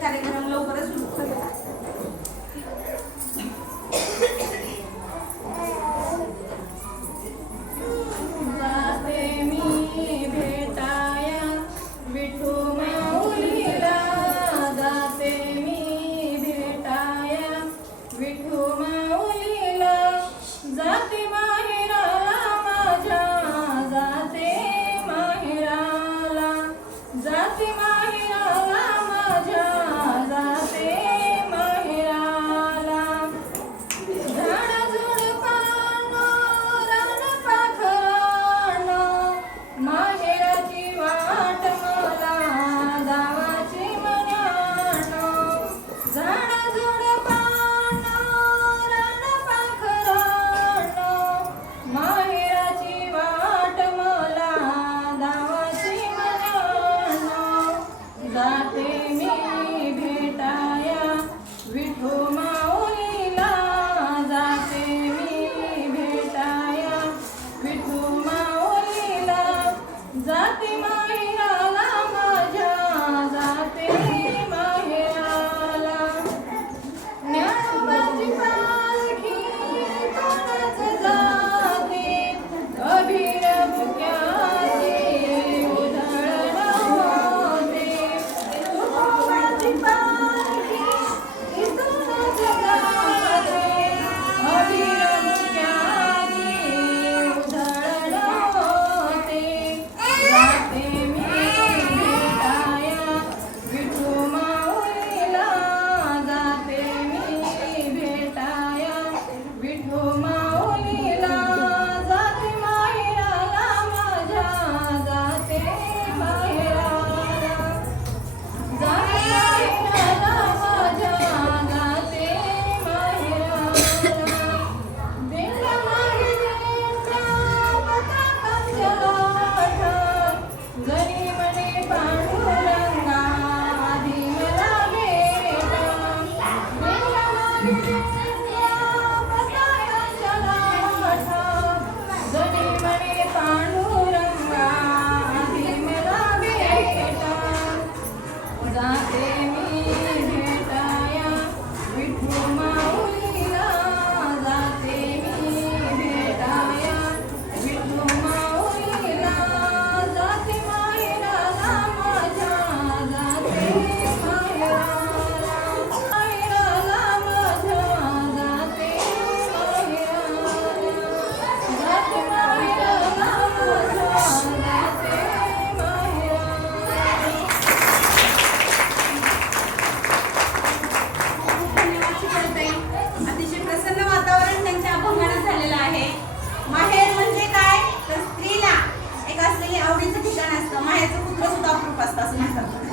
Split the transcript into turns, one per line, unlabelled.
कार्यक्रम लवकरच सुरू करूया.
जाते मी भेटाया जाते मी भेटाया माऊलीला. जाते माहेराला माझ्या जाते माहेराला
Gracias.